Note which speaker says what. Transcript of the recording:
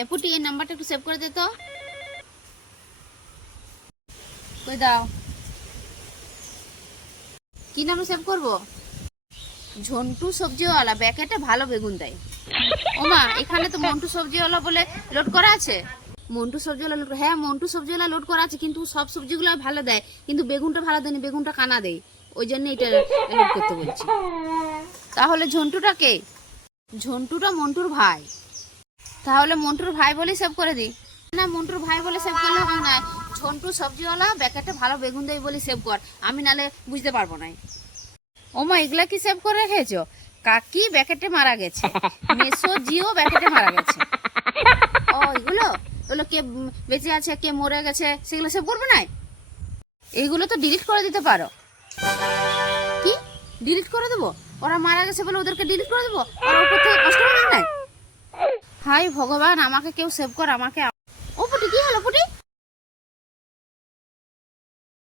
Speaker 1: এ পুটি এই নাম্বারটা একটু সেভ করে দে তো। কই দাও। কি নামে সেভ করব? ঝন্টু সবজিওয়ালা ব্যাকেটে ভালো বেগুন দেয়। ওমা, এখানে তো মন্টু সবজিওয়ালা বলে লোড করা আছে? মন্টু সবজিওয়ালা লোড হ্যাঁ মন্টু সবজিওয়ালা লোড করা আছে, কিন্তু সব সবজিগুলো ভালো দেয়, কিন্তু বেগুনটা ভালো দেয়নি, বেগুনটা কানা দেয়। ওই জন্য এটা লোড করতে বলছি। তাহলে ঝন্টুটা কে? ঝন্টুটা মন্টুর ভাই। তাহলে মন্টুর ভাই বলে সেভ করে দিই। না, মন্টুর ভাই বলে সেভ করলে হয় না। ঝন্টু সবজিওয়ালা ব্যাকেটে ভালো, বেগুন দেয় বলে সেভ কর। আমি নালে বুঝতে পারব না ওমা, এগুলা কি সেভ করে রেখেছো? কাকি ব্যাকেটে মারা গেছে। মেসো জিও ব্যাকেটে মারা গেছে। ও, এগুলো? এগুলো কে বেঁচে আছে, কে মরে গেছে, সেগুলো সেভ করবে না এইগুলো তো ডিলিট করে দিতে পারো। কি? ডিলিট করে দেবো? ওরা মারা গেছে বলে ওদেরকে ডিলিট করে দেবো? ওরা উপর থেকে কষ্ট হাই ভগবান আমাকে কেউ সেভ কর আমাকে ও পুটি কি